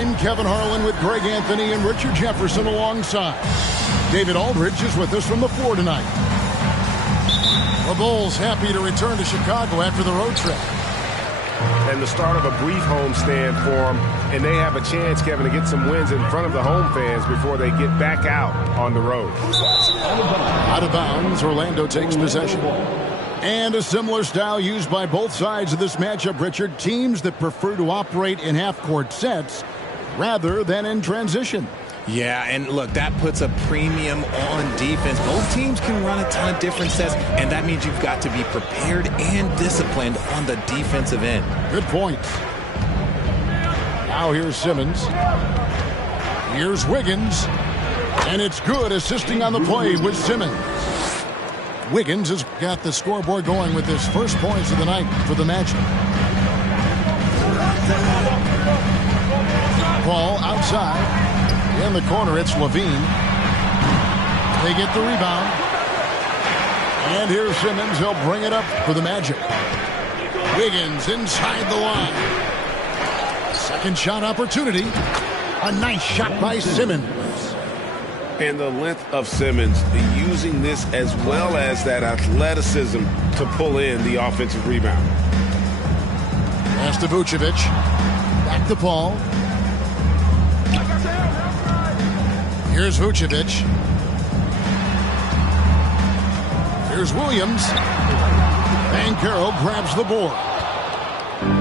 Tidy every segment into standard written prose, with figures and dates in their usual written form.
I'm Kevin Harlan with Greg Anthony and Richard Jefferson alongside. David Aldridge is with us from the floor tonight. The Bulls happy to return to Chicago after the road trip. And the start of a brief homestand for them, and they have a chance, Kevin, to get some wins in front of the home fans before they get back out on the road. Out of bounds, Orlando takes possession. And a similar style used by both sides of this matchup, Richard. Teams that prefer to operate in half-court sets rather than in transition. Yeah, and look, that puts a premium on defense. Both teams can run a ton of different sets, and that means you've got to be prepared and disciplined on the defensive end. Good point. Now here's Simmons. Here's Wiggins. And it's good, assisting on the play with Simmons. Wiggins has got the scoreboard going with his first points of the night for the Magic. Ball outside. In the corner, it's Levine. They get the rebound. And here's Simmons. He'll bring it up for the Magic. Wiggins inside the line. Second shot opportunity. A nice shot by Simmons. And the length of Simmons using this as well as that athleticism to pull in the offensive rebound. Pass to Vucevic. Back to Paul. Here's Vucevic. Here's Williams. Banchero grabs the board.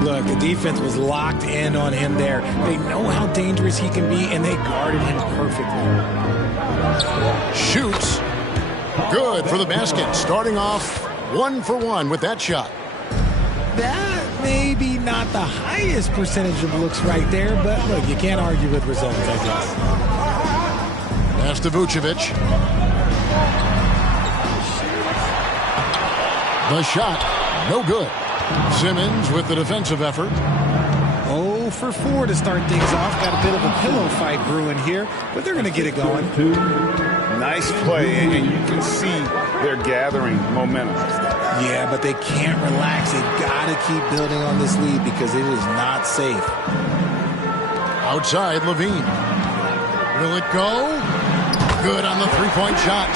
Look, the defense was locked in on him there. They know how dangerous he can be, and they guarded him perfectly. Shoots. Good for the basket. Starting off 1 for 1 with that shot. That may be not the highest percentage of looks right there, but look, you can't argue with results, I guess. Pass to Vucevic. The shot, no good. Simmons with the defensive effort. 0 for 4 to start things off. Got a bit of a pillow fight brewing here, but they're going to get it going. Nice play, and you can see they're gathering momentum. Yeah, but they can't relax. They've got to keep building on this lead because it is not safe. Outside, Levine. Will it go? Good on the three-point shot.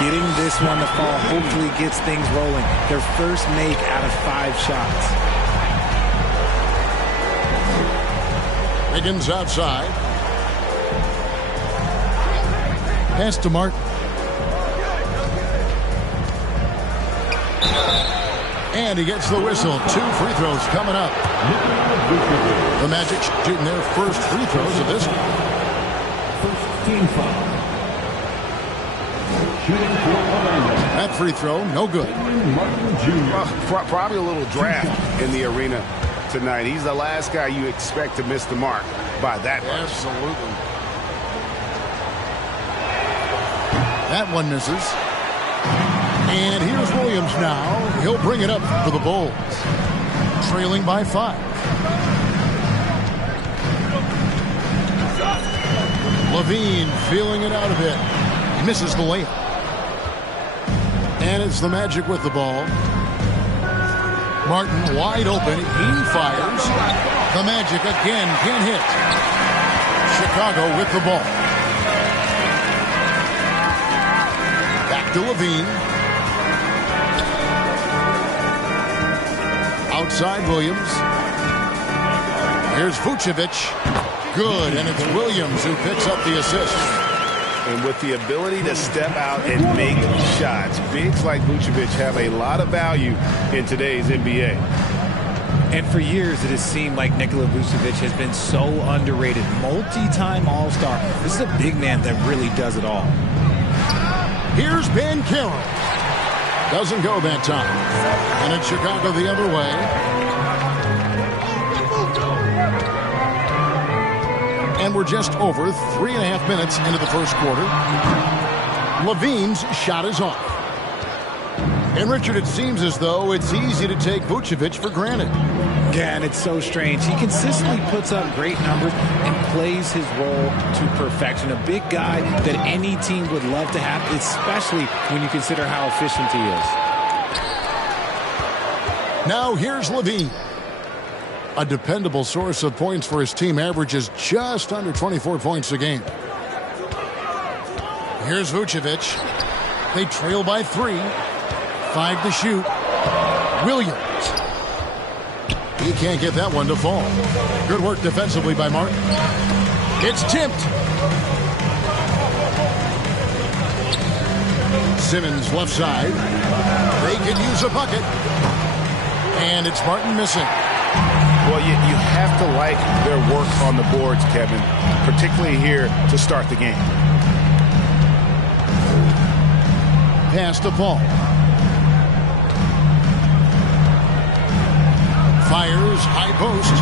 Getting this one to fall hopefully gets things rolling. Their first make out of 5 shots. Wiggins outside. Pass to Martin. And he gets the whistle. 2 free throws coming up. The Magic shooting their first free throws of this one. First team foul. Shooting for Orlando. That free throw, no good. Martin Jr. Probably a little draft in the arena tonight. He's the last guy you expect to miss the mark by that much. Absolutely. That one misses. And here's Williams now. He'll bring it up for the Bulls. Trailing by 5. Levine feeling it out a bit. Misses the layup. And it's the Magic with the ball. Martin wide open. He fires. The Magic again can't hit. Chicago with the ball. Back to Levine. Outside Williams. Here's Vucevic. Good, and it's Williams who picks up the assist. And with the ability to step out and make shots, bigs like Vucevic have a lot of value in today's NBA. And for years, it has seemed like Nikola Vucevic has been so underrated. Multi-time All-Star. This is a big man that really does it all. Here's Banchero. Doesn't go that time. And it's Chicago the other way. And we're just over 3.5 minutes into the first quarter. Levine's shot is off. And Richard, it seems as though it's easy to take Vucevic for granted. Yeah, and it's so strange. He consistently puts up great numbers and plays his role to perfection. A big guy that any team would love to have, especially when you consider how efficient he is. Now here's Levine. a dependable source of points for his team, averages just under 24 points a game. Here's Vucevic. They trail by 3. 5 to shoot. Williams. He can't get that one to fall. Good work defensively by Martin. It's tipped. Simmons left side. They could use a bucket. And it's Martin missing. Well, you have to like their work on the boards, Kevin, particularly here to start the game. Pass to Paul. Fires, high post.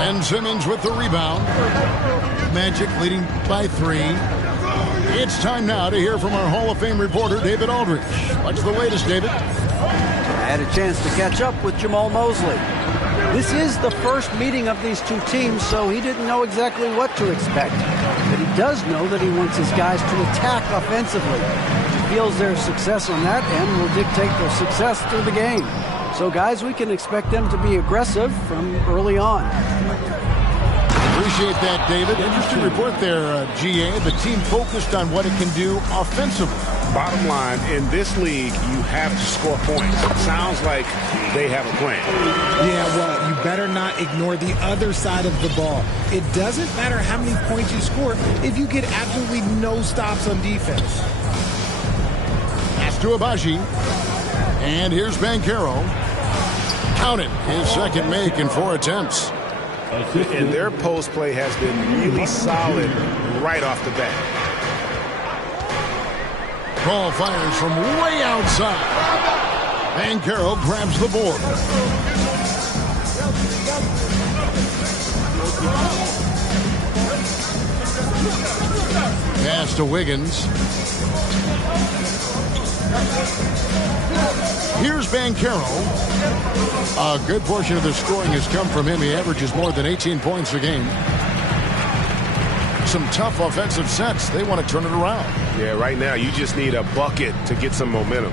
And Simmons with the rebound. Magic leading by 3. It's time now to hear from our Hall of Fame reporter, David Aldridge. What's the latest, David? I had a chance to catch up with Jamal Mosley. This is the first meeting of these two teams, so he didn't know exactly what to expect. But he does know that he wants his guys to attack offensively. He feels their success on that end will dictate their success through the game. So, guys, we can expect them to be aggressive from early on. Appreciate that, David. Interesting report there, GA. The team focused on what it can do offensively. Bottom line, in this league, you have to score points. It sounds like they have a plan. Yeah, well, you better not ignore the other side of the ball. It doesn't matter how many points you score if you get absolutely no stops on defense. Pass to Abaji. And here's Banchero. Count it. His second make in 4 attempts. And their post play has been really solid right off the bat. Paul fires from way outside. Banchero grabs the board. Pass to Wiggins. Here's Banchero. A good portion of the scoring has come from him. He averages more than 18 points a game. Some tough offensive sets. They want to turn it around. Yeah, right now you just need a bucket to get some momentum.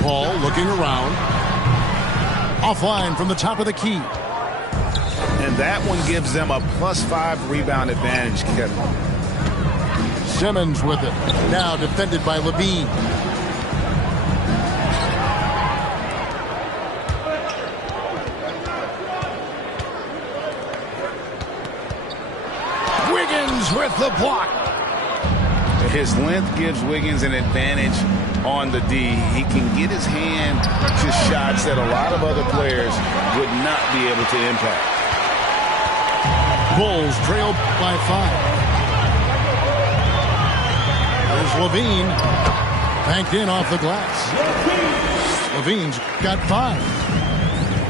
Paul looking around. Offline from the top of the key. And that one gives them a +5 rebound advantage, Kevin. Simmons with it. Now defended by Levine. Wiggins with the block. His length gives Wiggins an advantage on the D. He can get his hand to shots that a lot of other players would not be able to impact. Bulls trailed by 5. There's Levine. Banked in off the glass. Levine's got 5.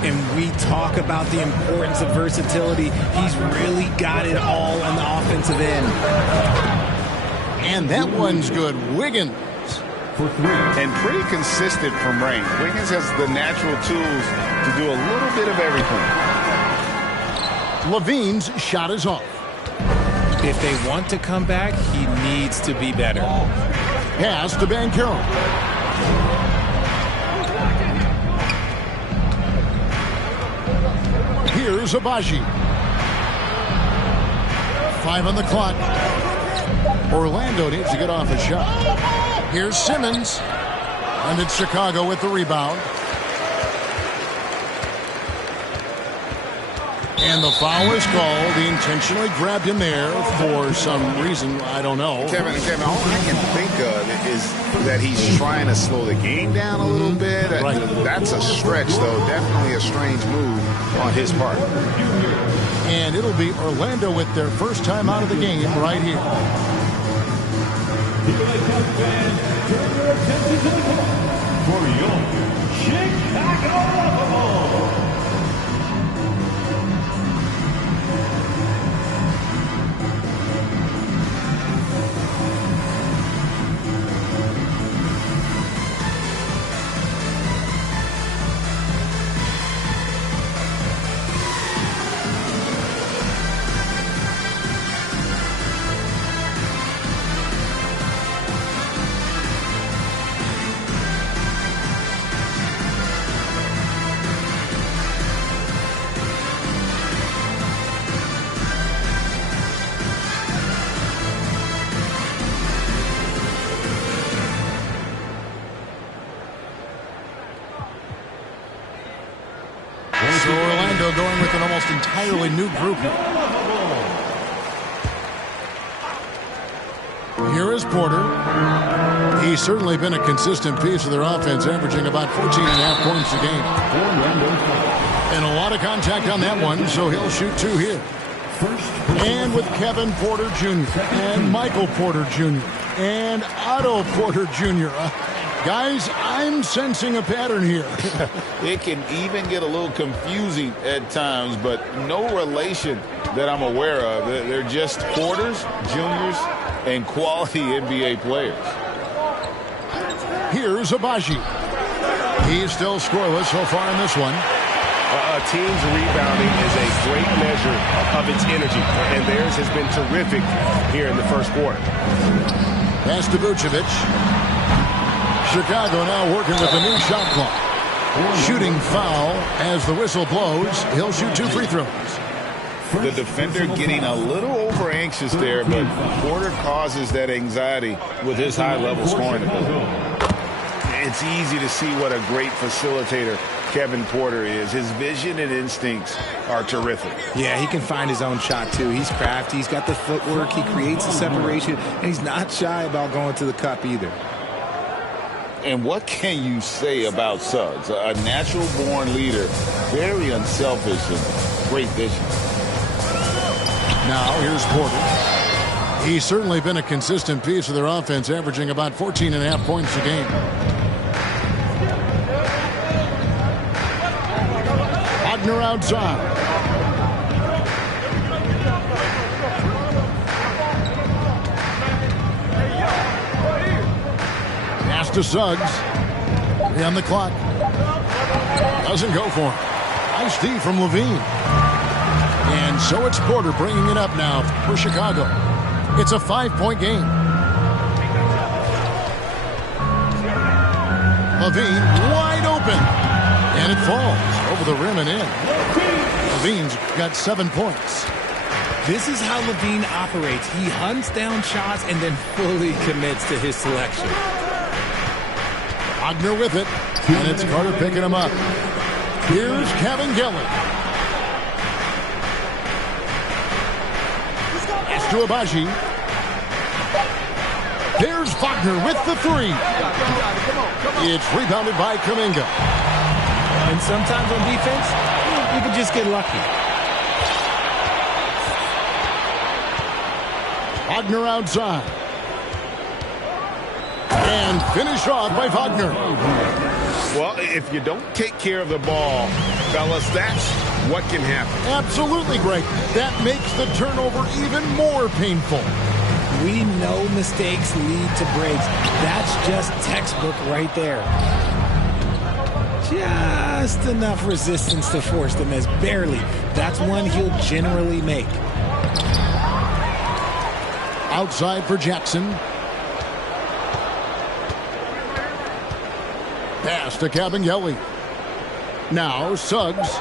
And we talk about the importance of versatility. He's really got it all on the offensive end. And that one's good. Wiggins. And pretty consistent from range. Wiggins has the natural tools to do a little bit of everything. Levine's shot is off. If they want to come back, he needs to be better. Pass to Banchero. Here's Abaji. 5 on the clock. Orlando needs to get off a shot. Here's Simmons. And it's Chicago with the rebound. And the foul is called. He intentionally grabbed him there for some reason. I don't know. Kevin, all I can think of is that he's trying to slow the game down a little bit. Right. That's a stretch, though. Definitely a strange move on his part. And it'll be Orlando with their first time out of the game right here. For your Chicago. going with an almost entirely new group. Here is Porter. He's certainly been a consistent piece of their offense, averaging about 14.5 points a game. And a lot of contact on that one, so he'll shoot 2 here. And with Kevin Porter Jr. and Michael Porter Jr. and Otto Porter Jr. Guys, I'm sensing a pattern here. It can even get a little confusing at times, but no relation that I'm aware of. They're just Porters, Juniors, and quality NBA players. Here's Agbaji. He's still scoreless so far in this one. A team's rebounding is a great measure of its energy, and theirs has been terrific here in the first quarter. Pass to Vucevic. Chicago now working with a new shot clock. Shooting foul as the whistle blows. He'll shoot 2 free throws. The defender getting a little over anxious there, but Porter causes that anxiety with his high-level scoring ability. It's easy to see what a great facilitator Kevin Porter is. His vision and instincts are terrific. Yeah, he can find his own shot, too. He's crafty. He's got the footwork. He creates the separation, and he's not shy about going to the cup either. And what can you say about Suggs? A natural-born leader, very unselfish and great vision. Now here's Porter. He's certainly been a consistent piece of their offense, averaging about 14.5 points a game. Wagner outside. Pass to Suggs. 3 on the clock. Doesn't go for him. Nice D from Levine. And so it's Porter bringing it up now for Chicago. It's a 5-point game. Levine wide open. And it falls over the rim and in. Levine's got 7 points. This is how Levine operates. He hunts down shots and then fully commits to his selection. Wagner with it. And it's Carter picking him up. Here's Kevin Gelly. To Agbaji. There's Wagner with the 3. It's rebounded by Kuminga. And sometimes on defense, you can just get lucky. Wagner outside. And finish off by Wagner. Well, if you don't take care of the ball, fellas, that's what can happen. Absolutely, Greg. That makes the turnover even more painful. We know mistakes lead to breaks. That's just textbook right there. Just enough resistance to force the miss. Barely. That's one he'll generally make. Outside for Jackson. Pass to Kabengele. Now Suggs.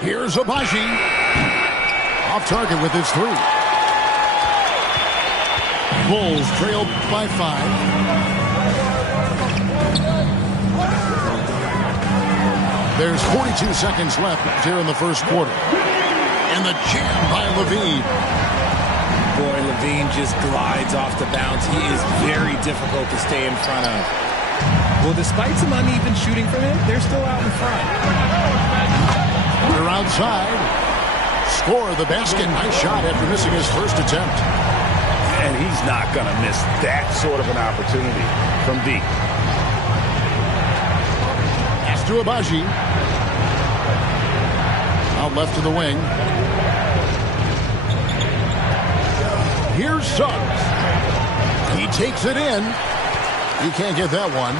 Here's Agbaji. Off target with his 3. Bulls trailed by 5. There's 42 seconds left here in the first quarter. And the jam by Levine. Boy, Levine just glides off the bounce. He is very difficult to stay in front of. Well, despite some uneven shooting from him, they're still out in front. They're outside. Score the basket. Nice shot after missing his first attempt. And he's not going to miss that sort of an opportunity from deep. Pass to Agbaji. Out left to the wing. Here's Suggs. He takes it in. He can't get that one.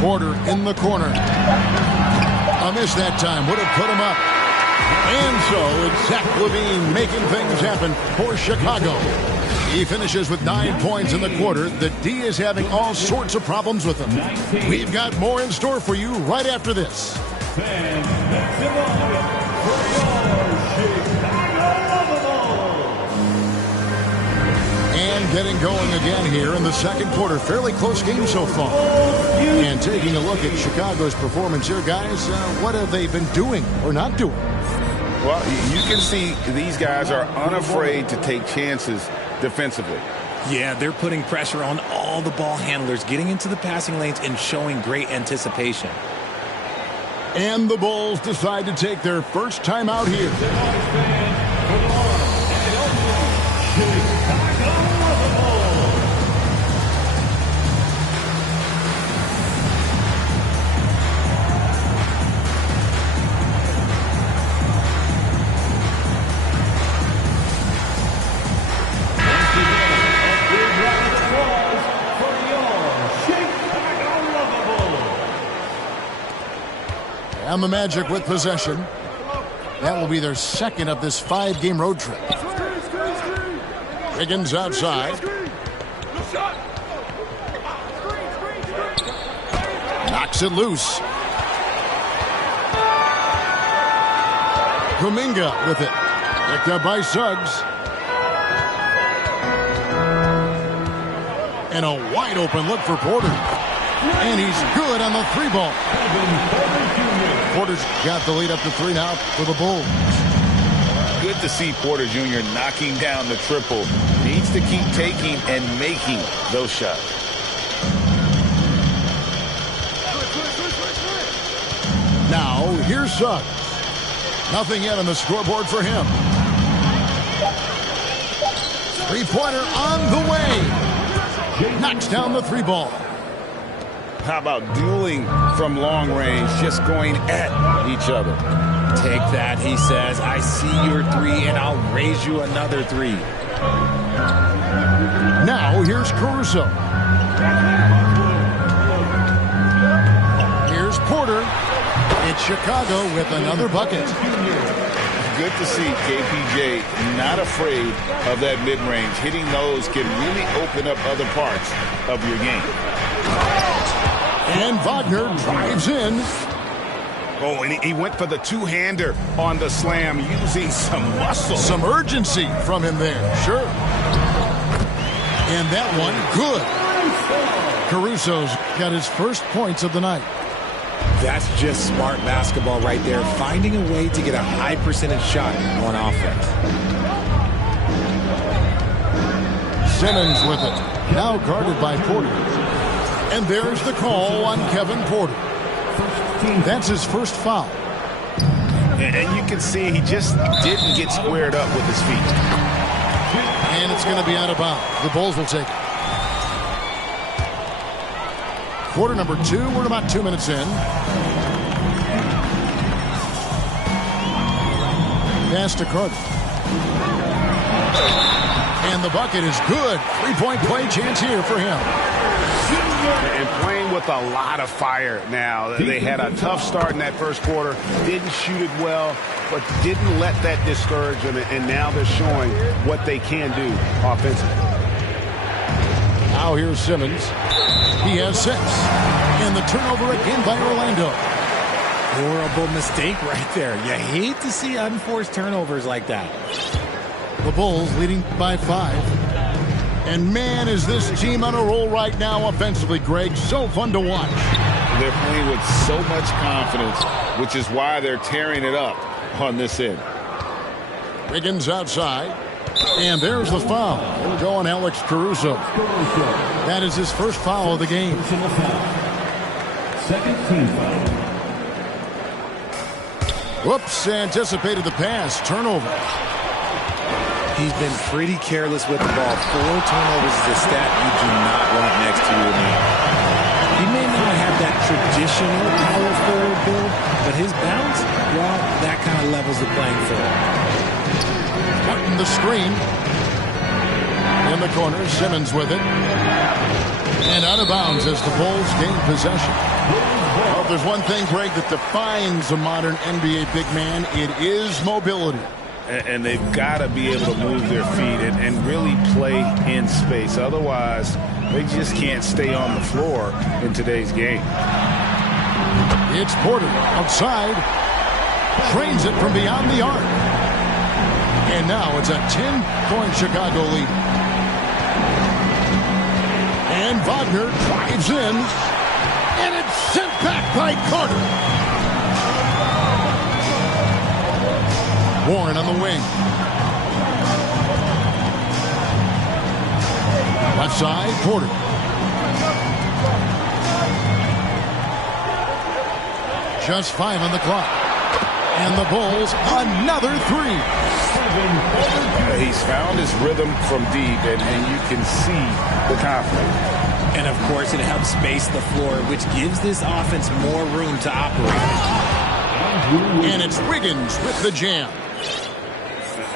Porter in the corner. A miss that time. Would have put him up. And so it's Zach LaVine making things happen for Chicago. He finishes with 9 points in the quarter. The D is having all sorts of problems with him. We've got more in store for you right after this. And getting going again here in the second quarter. Fairly close game so far. And taking a look at Chicago's performance here, guys, what have they been doing or not doing? Well, you can see these guys are unafraid to take chances defensively. Yeah, they're putting pressure on all the ball handlers, getting into the passing lanes and showing great anticipation. And the Bulls decide to take their first time out here. And the Magic with possession. That will be their second of this 5-game road trip. Wiggins outside. Knocks it loose. Kuminga with it. Picked up by Suggs. And a wide open look for Porter. And he's good on the 3-ball. Porter's got the lead up to 3 now for the Bulls. Good to see Porter Jr. knocking down the triple. Needs to keep taking and making those shots. Now, here's Suggs. Nothing yet on the scoreboard for him. 3-pointer on the way. Knocks down the 3-ball. How about dueling from long range, just going at each other? Take that, he says. I see your 3, and I'll raise you another 3. Now, here's Caruso. Here's Porter. It's Chicago with another bucket. Good to see KPJ not afraid of that mid-range. Hitting those can really open up other parts of your game. And Wagner drives in. Oh, and he went for the two-hander on the slam, using some muscle. Some urgency from him there, sure. And that one, good. Caruso's got his first points of the night. That's just smart basketball right there, finding a way to get a high percentage shot on offense. Simmons with it. Now guarded by Porter. And there's the call on Kevin Porter. That's his first foul. And you can see he just didn't get squared up with his feet. And it's going to be out of bounds. The Bulls will take it. Quarter number 2. We're about 2 minutes in. Pass to Carter. And the bucket is good. 3-point play chance here for him. And playing with a lot of fire now. They had a tough start in that first quarter. Didn't shoot it well, but didn't let that discourage them. And now they're showing what they can do offensively. Now here's Simmons. He has 6. And the turnover again by Orlando. Horrible mistake right there. You hate to see unforced turnovers like that. The Bulls leading by 5. And man, is this team on a roll right now offensively, Greg. So fun to watch. They're playing with so much confidence, which is why they're tearing it up on this end. Wiggins outside. And there's the foul. It'll go on Alex Caruso. That is his first foul of the game. Second team foul. Whoops, anticipated the pass. Turnover. He's been pretty careless with the ball. 4 turnovers is a stat you do not want next to your name. He may not have that traditional power forward build, but his bounce, well, that kind of levels the playing field. Cutting the screen. In the corner, Simmons with it. And out of bounds as the Bulls gain possession. Well, if there's one thing, Greg, that defines a modern NBA big man, it is mobility. And they've got to be able to move their feet and really play in space. Otherwise, they just can't stay on the floor in today's game. It's Porter outside. Trains it from beyond the arc. And now it's a 10-point Chicago lead. And Wagner drives in. And it's sent back by Carter. Warren on the wing. Left side, Porter. Just 5 on the clock. And the Bulls, another 3. He's found his rhythm from deep, and you can see the confidence. And, of course, it helps space the floor, which gives this offense more room to operate. And it's Wiggins with the jam.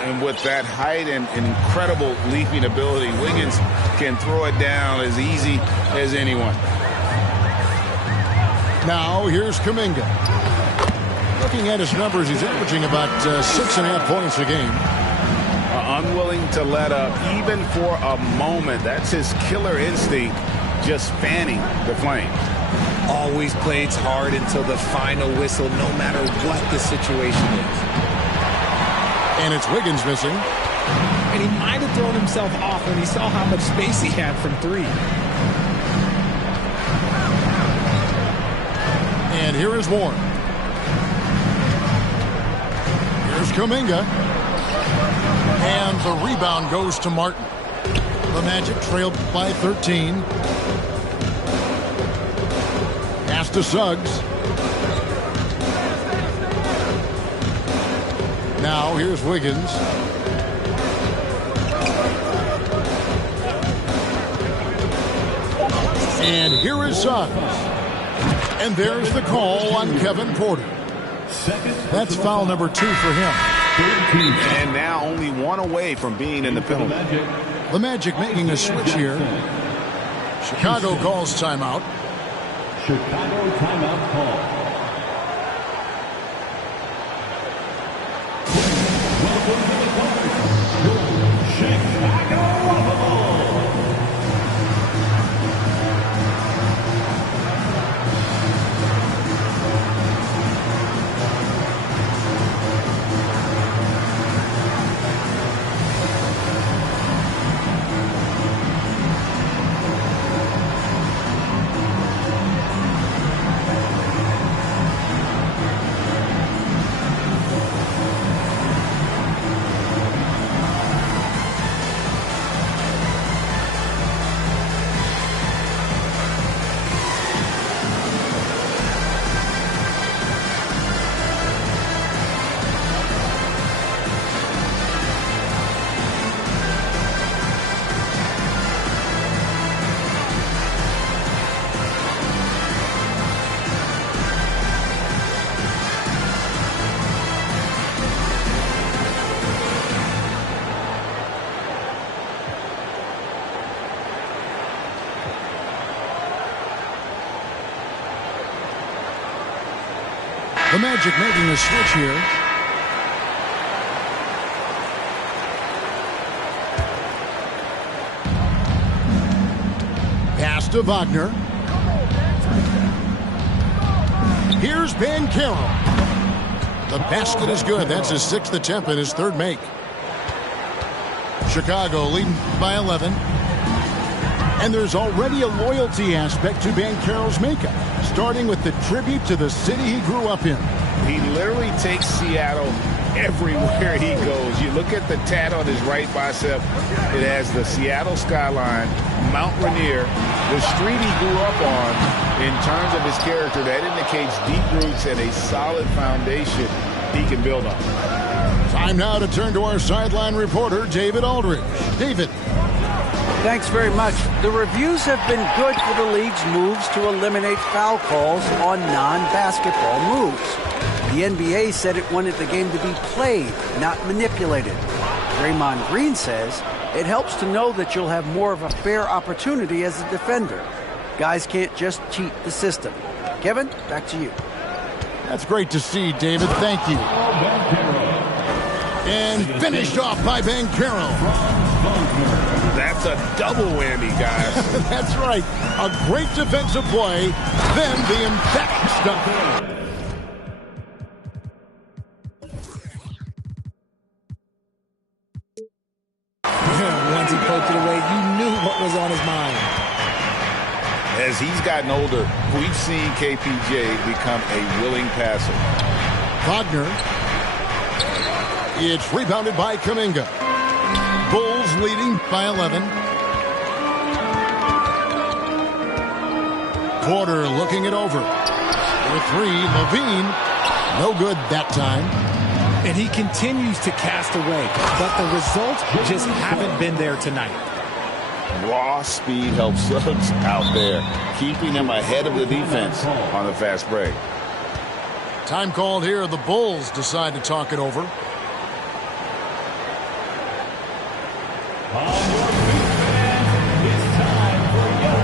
And with that height and incredible leaping ability, Wiggins can throw it down as easy as anyone. Now, here's Kuminga. Looking at his numbers, he's averaging about 6.5 points a game. Unwilling to let up, even for a moment. That's his killer instinct, just fanning the flame. Always plays hard until the final whistle, no matter what the situation is. And it's Wiggins missing. And he might have thrown himself off when he saw how much space he had from 3. And here is Warren. Here's Kuminga. And the rebound goes to Martin. The Magic trailed by 13. Pass to Suggs. Now here's Wiggins. And here is Suggs. And there's the call on Kevin Porter. That's foul number 2 for him. And now only 1 away from being in the penalty. The Magic making a switch here. Chicago calls timeout. Chicago timeout call. Welcome to the court, Chicago Bulls. The Magic making a switch here. Pass to Wagner. Here's Banchero. The basket is good. That's his 6th attempt and his 3rd make. Chicago leading by 11. And there's already a loyalty aspect to Banchero's makeup, starting with the tribute to the city he grew up in. He literally takes Seattle everywhere he goes. You look at the tat on his right bicep. It has the Seattle skyline, Mount Rainier, the street he grew up on. In terms of his character, that indicates deep roots and a solid foundation he can build on. Time now to turn to our sideline reporter, David Aldridge. David. Thanks very much. The reviews have been good for the league's moves to eliminate foul calls on non-basketball moves. The NBA said it wanted the game to be played, not manipulated. Draymond Green says it helps to know that you'll have more of a fair opportunity as a defender. Guys can't just cheat the system. Kevin, back to you. That's great to see, David. Thank you. And finished off by Banchero. That's a double whammy, guys. That's right. A great defensive play, then the emphatic stuff. Once he poked it away, you knew what was on his mind. As he's gotten older, we've seen KPJ become a willing passer. Wagner. It's rebounded by Kuminga. Bulls leading by 11. Porter looking it over. For three, Levine. No good that time. And he continues to cast away, but the results just haven't been there tonight. Raw speed helps Suggs out there, keeping him ahead of the defense on the fast break. Time called here. The Bulls decide to talk it over. On your feet, fans, it's time for your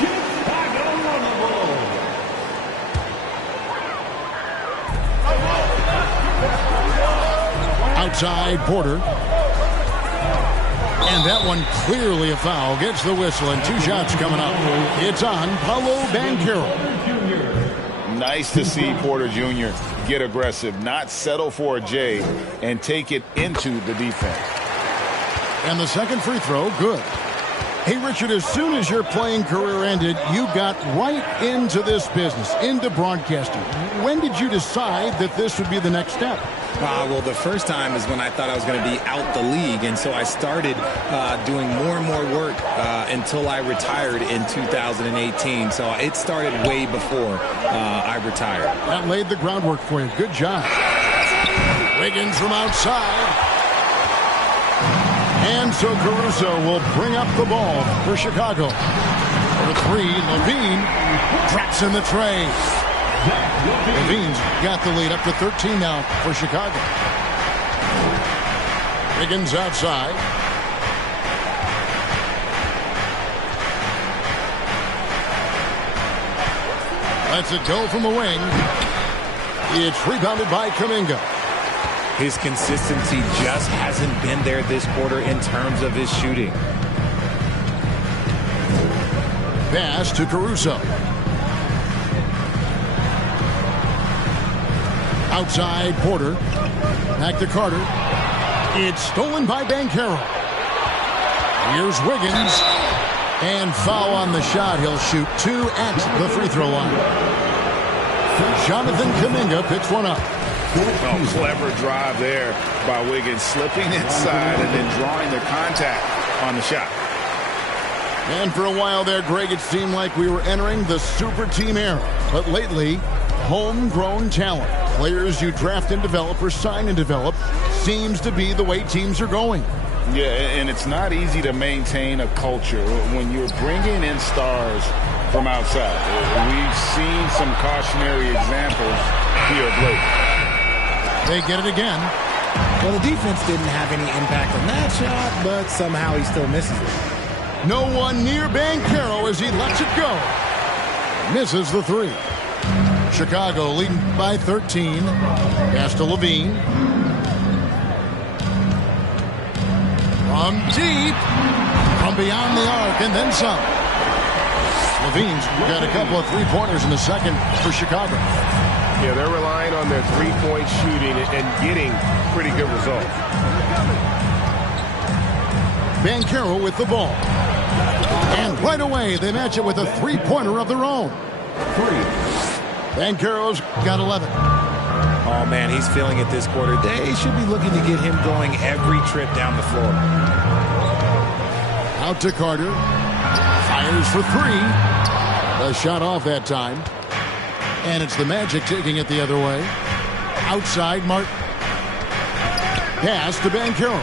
Chicago Bulls. Outside Porter. And that one clearly a foul. Gets the whistle and 2 shots coming up. It's on Paolo Banchero. Nice to see Porter Jr. get aggressive, not settle for a J, and take it into the defense. And the second free throw, good. Hey, Richard, as soon as your playing career ended, you got right into this business, into broadcasting. When did you decide that this would be the next step? Well, the first time is when I thought I was going to be out the league, and so I started doing more and more work until I retired in 2018. So it started way before I retired. That laid the groundwork for you. Good job. Wiggins from outside. And so Caruso will bring up the ball for Chicago. For three, Levine cracks in the tray. Levine's got the lead up to 13 now for Chicago. Wiggins outside. Lets it go from the wing. It's rebounded by Kuminga. His consistency just hasn't been there this quarter in terms of his shooting. Pass to Caruso. Outside Porter. Back to Carter. It's stolen by Banchero. Here's Wiggins. And foul on the shot. He'll shoot 2 at the free throw line. Jonathan Kuminga picks one up. Oh, clever drive there by Wiggins, slipping inside and then drawing the contact on the shot. And for a while there, Greg, it seemed like we were entering the super team era. But lately, homegrown talent, players you draft and develop or sign and develop, seems to be the way teams are going. Yeah, and it's not easy to maintain a culture when you're bringing in stars from outside. We've seen some cautionary examples here of late. They get it again. Well, the defense didn't have any impact on that shot, but somehow he still misses it. No one near Banchero as he lets it go. Misses the three. Chicago leading by 13. Pass to Levine. From deep. From beyond the arc and then some. Levine's got a couple of three-pointers in the second for Chicago. Yeah, they're relying on their three-point shooting and getting pretty good results. Banchero with the ball. And right away, they match it with a three-pointer of their own. Banchero's got 11. Oh, man, he's feeling it this quarter. They should be looking to get him going every trip down the floor. Out to Carter. Fires for three. A shot off that time. And it's the Magic taking it the other way. Outside, Martin. Pass to Banchero.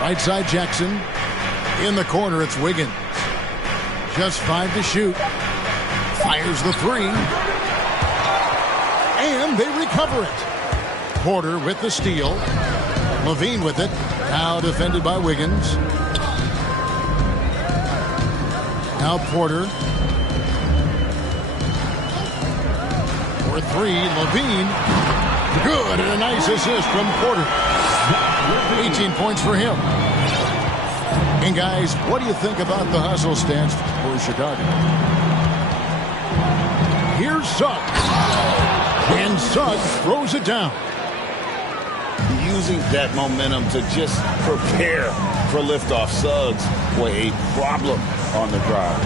Right side, Jackson. In the corner, it's Wiggins. Just 5 to shoot. Fires the three. And they recover it. Porter with the steal. Levine with it. Now defended by Wiggins. Now Porter. For three, Levine. Good, and a nice assist from Porter. 18 points for him. And guys, what do you think about the hustle stance for Chicago? Here's Suggs. And Suggs throws it down. Using that momentum to just prepare for liftoff. Suggs were a problem on the drive.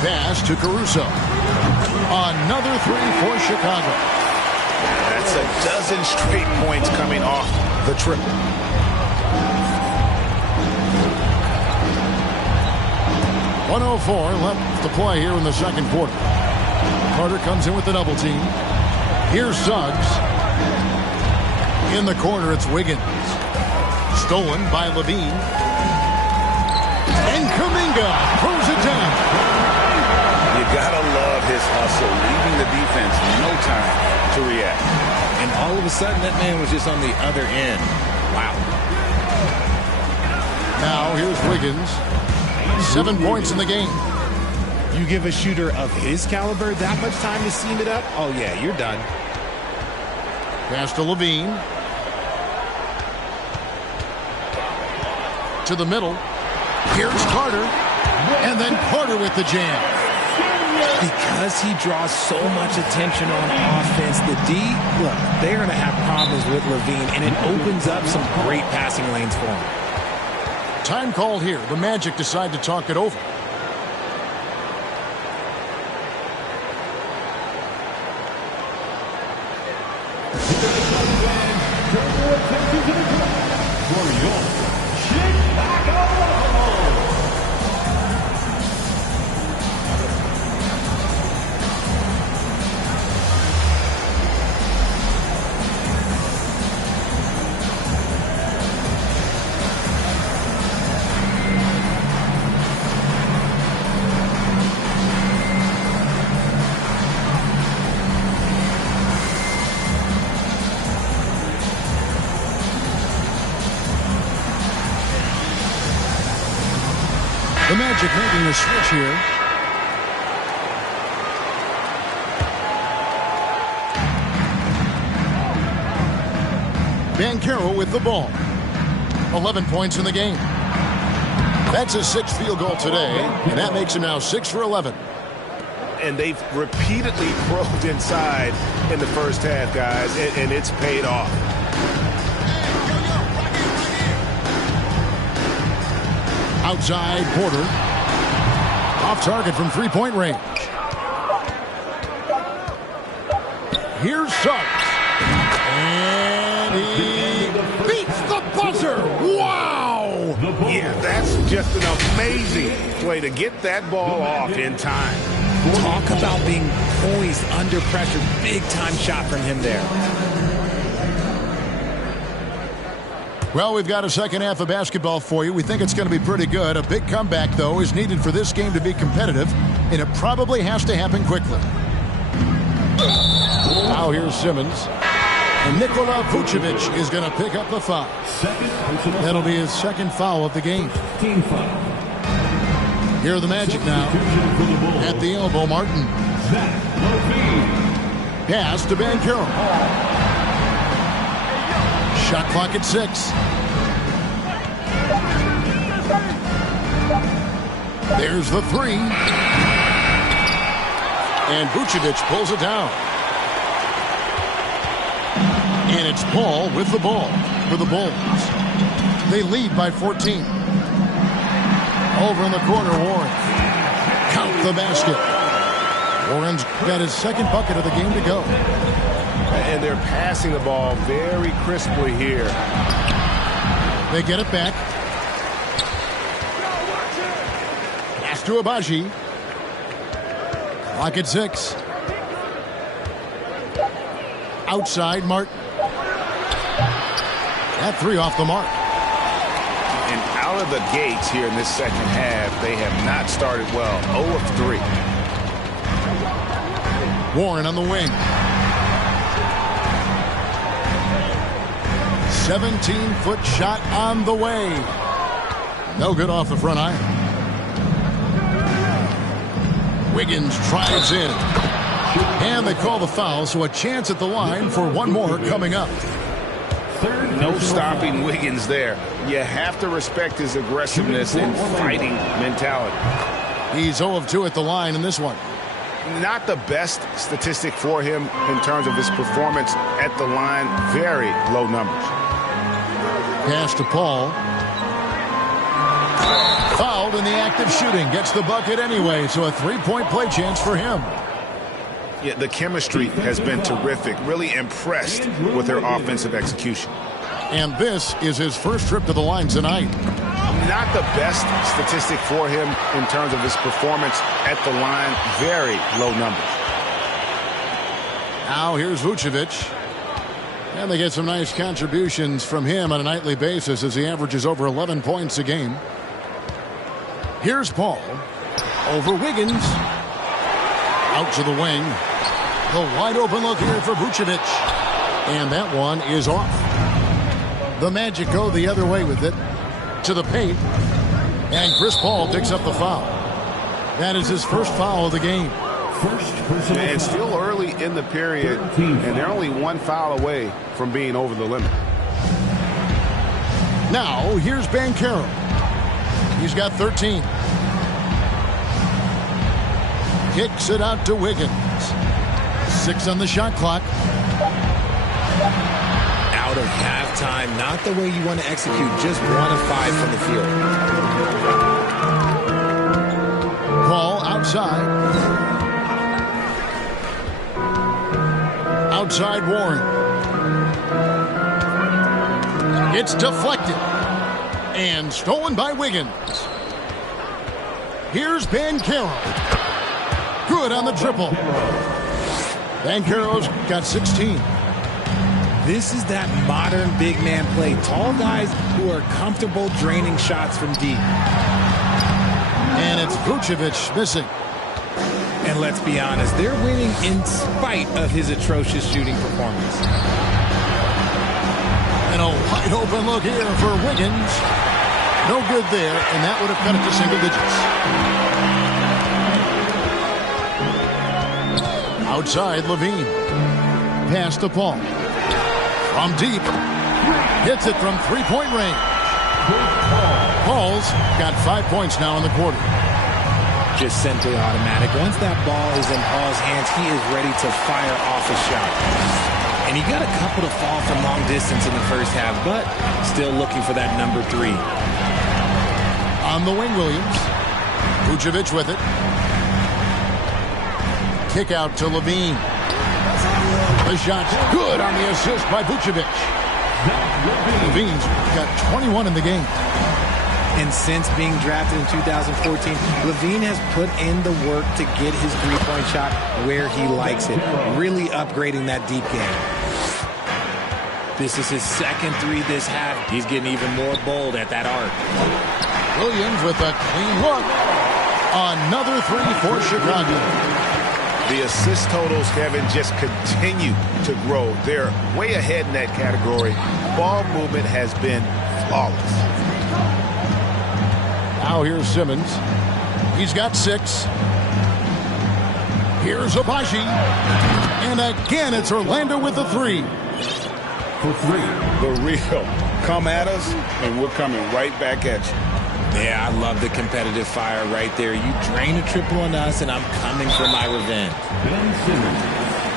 Pass to Caruso. Another three for Chicago. That's a dozen straight points coming off the triple. .104 left to play here in the second quarter. Carter comes in with the double team. Here's Suggs. In the corner, it's Wiggins. Stolen by Levine. And Kuminga throws it down. You gotta love his hustle, leaving the defense no time to react. And all of a sudden, that man was just on the other end. Wow. Now, here's Wiggins. 7 points in the game. You give a shooter of his caliber that much time to seam it up? Oh, yeah, you're done. Pass to Levine. To the middle. Here's Carter. And then Carter with the jam. Because he draws so much attention on offense, the D, look, they're going to have problems with Levine, and it opens up some great passing lanes for him. Time called here. The Magic decide to talk it over. The Magic making a switch here. Banchero with the ball. 11 points in the game. That's his 6th field goal today, and that makes him now 6 for 11. And they've repeatedly probed inside in the first half, guys, and it's paid off. Outside, Porter. Off target from three-point range. Here's Suggs. And he beats the buzzer. Wow! Yeah, that's just an amazing play to get that ball off in time. Talk about being poised under pressure. Big-time shot from him there. Well, we've got a second half of basketball for you. We think it's going to be pretty good. A big comeback, though, is needed for this game to be competitive, and it probably has to happen quickly. Now here's Simmons. And Nikola Vucevic is going to pick up the foul. That'll be his second foul of the game. Here are the Magic now. At the elbow, Martin. Pass to Banchero. Shot clock at 6. There's the three. And Vucevic pulls it down. And it's Paul with the ball for the Bulls. They lead by 14. Over in the corner, Warren. Count the basket. Warren's got his second bucket of the game to go. And they're passing the ball very crisply here. They get it back. Pass to Agbaji. Clock at 6. Outside, Martin. That three off the mark. And out of the gates here in this second half, they have not started well. 0 of 3. Warren on the wing. 17-foot shot on the way. No good off the front iron. Wiggins drives in. And they call the foul, so a chance at the line for one more coming up. No stopping Wiggins there. You have to respect his aggressiveness and fighting mentality. He's 0 of 2 at the line in this one. Not the best statistic for him in terms of his performance at the line. Very low numbers. Pass to Paul. Fouled in the act of shooting. Gets the bucket anyway, so a three-point play chance for him. Yeah, the chemistry has been terrific. Really impressed with their offensive execution. And this is his first trip to the line tonight. Not the best statistic for him in terms of his performance at the line. Very low numbers. Now here's Vucevic. And they get some nice contributions from him on a nightly basis as he averages over 11 points a game. Here's Paul. Over Wiggins. Out to the wing. The wide open look here for Vucevic. And that one is off. The Magic go the other way with it. To the paint. And Chris Paul picks up the foul. That is his first foul of the game. And still early in the period, and they're only one foul away from being over the limit. Now, here's Banchero. He's got 13. Kicks it out to Wiggins. 6 on the shot clock. Out of halftime, not the way you want to execute. Just 1 of 5 from the field. Paul outside. Outside Warren. It's deflected. And stolen by Wiggins. Here's Banchero. Good on the triple. Banchero's got 16. This is that modern big man play. Tall guys who are comfortable draining shots from deep. And it's Vucevic missing. And let's be honest, they're winning in spite of his atrocious shooting performance. And a wide open look here for Wiggins. No good there, and that would have cut it to single digits. Outside, Levine. Pass to Paul. From deep. Hits it from three-point range. Paul's got 5 points now in the quarter. Just simply automatic. Once that ball is in Paul's hands, he is ready to fire off a shot. And he got a couple to fall from long distance in the first half, but still looking for that number 3. On the wing, Williams. Vucevic with it. Kick out to Levine. The shot's good on the assist by Vucevic. Levine's got 21 in the game. And since being drafted in 2014, Levine has put in the work to get his three-point shot where he likes it, really upgrading that deep game. This is his second 3 this half. He's getting even more bold at that arc. Williams with a clean look. Another 3 for Chicago. The assist totals, Kevin, just continue to grow. They're way ahead in that category. Ball movement has been flawless. Now here's Simmons. He's got 6. Here's Agbaji. And again, it's Orlando with the 3. The real. Come at us, and we're coming right back at you. Yeah, I love the competitive fire right there. You drain a triple on us, and I'm coming for my revenge.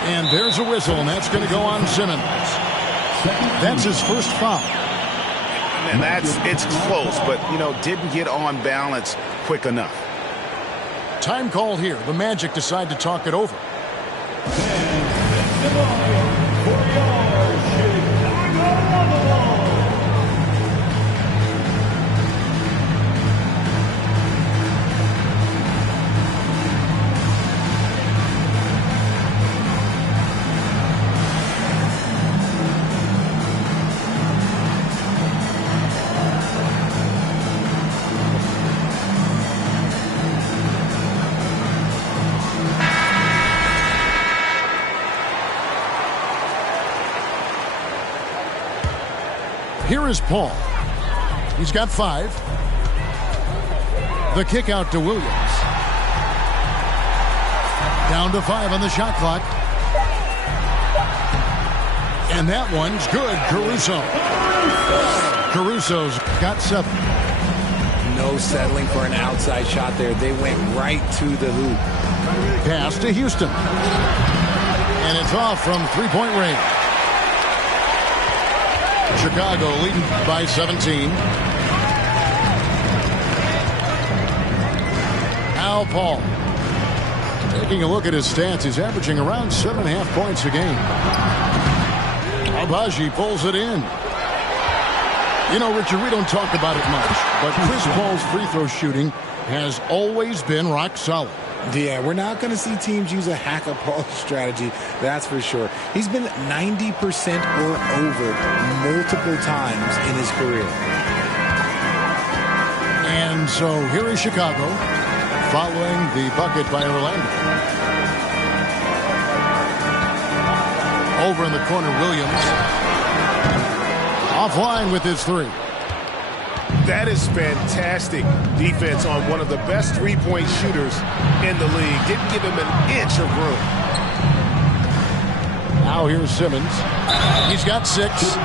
And there's a whistle, and that's going to go on Simmons. That's his first foul. And it's close, but, didn't get on balance quick enough. Time called here. The Magic decide to talk it over. Here is Paul. He's got 5. The kick out to Williams. Down to 5 on the shot clock. And that one's good. Caruso's got 7. No settling for an outside shot there. They went right to the hoop. Pass to Houston. And it's off from three-point range. Chicago leading by 17. Al Paul. Taking a look at his stats, he's averaging around 7.5 points a game. Agbaji pulls it in. Richard, we don't talk about it much, but Chris Paul's free throw shooting has always been rock solid. Yeah, we're not going to see teams use a hack-a-Paul strategy, that's for sure. He's been 90% or over multiple times in his career. And so here is Chicago following the bucket by Orlando. Over in the corner, Williams. Offline with his 3. That is fantastic defense on one of the best three-point shooters in the league. Didn't give him an inch of room. Now here's Simmons. He's got 6.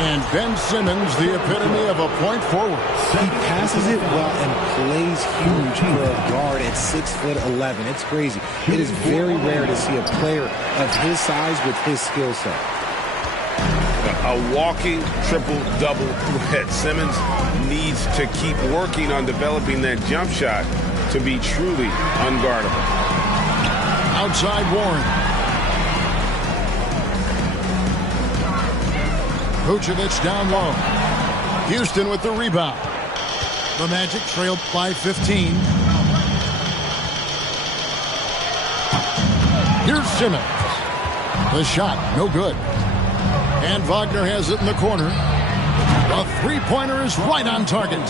And Ben Simmons, the epitome of a point forward. He passes it well and plays huge for a guard at 6'11". It's crazy. It is very rare to see a player of his size with his skill set. A walking triple-double threat. Simmons needs to keep working on developing that jump shot to be truly unguardable. Outside Warren. Vucevic down low. Houston with the rebound. The Magic trailed by 15. Here's Simmons. The shot, no good. And Wagner has it in the corner. The three-pointer is right on target.